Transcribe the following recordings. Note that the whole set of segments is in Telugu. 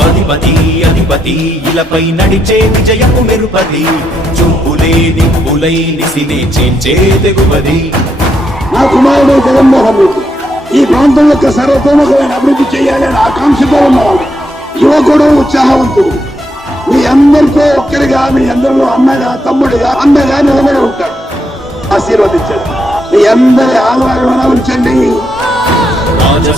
అధిపతి అధిపతి ఇలపై నడిచే విజయపు మెరుపది. చూపులే నిప్పులై నిసినే చేంచే తెగుమది నా కుమారుడు జగన్మోహన్ రెడ్డి ఈ ప్రాంతం యొక్క సర్వతోముఖమైన అభివృద్ధి చేయాలని ఆకాంక్షతో ఉన్నవాడు యువకుడు ఉత్సాహవంతుడు. మీ అందరితో ఒక్కరిగా మీ అందరిలో అన్నగా తమ్ముడిగా అన్నగా నిలబడి ఉంటాడు. ఆశీర్వదించండి. మీ అందరి ఆదరణ ఉంచండి.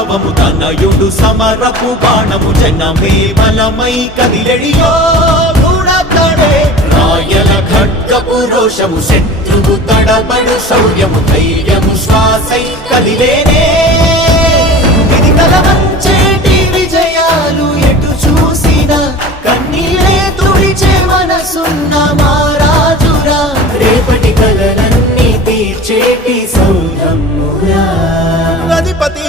శంఖారావము తనయుడు సమరపు బాణము జనమే బలమై కదిలెడియో గూఢతడే రాయల ఖడ్గపు రోషము శత్రువు తడబడు శౌర్యము ధైర్యము శ్వాసై కదిలేనే. ఇది కలవంచేటి విజయాలు ఎటు చూసిన కన్నీరే తుడిచే మనసున్న మారాజురా రేపటి కలలన్నీ తీర్చేటి సౌధమురా అధిపతి!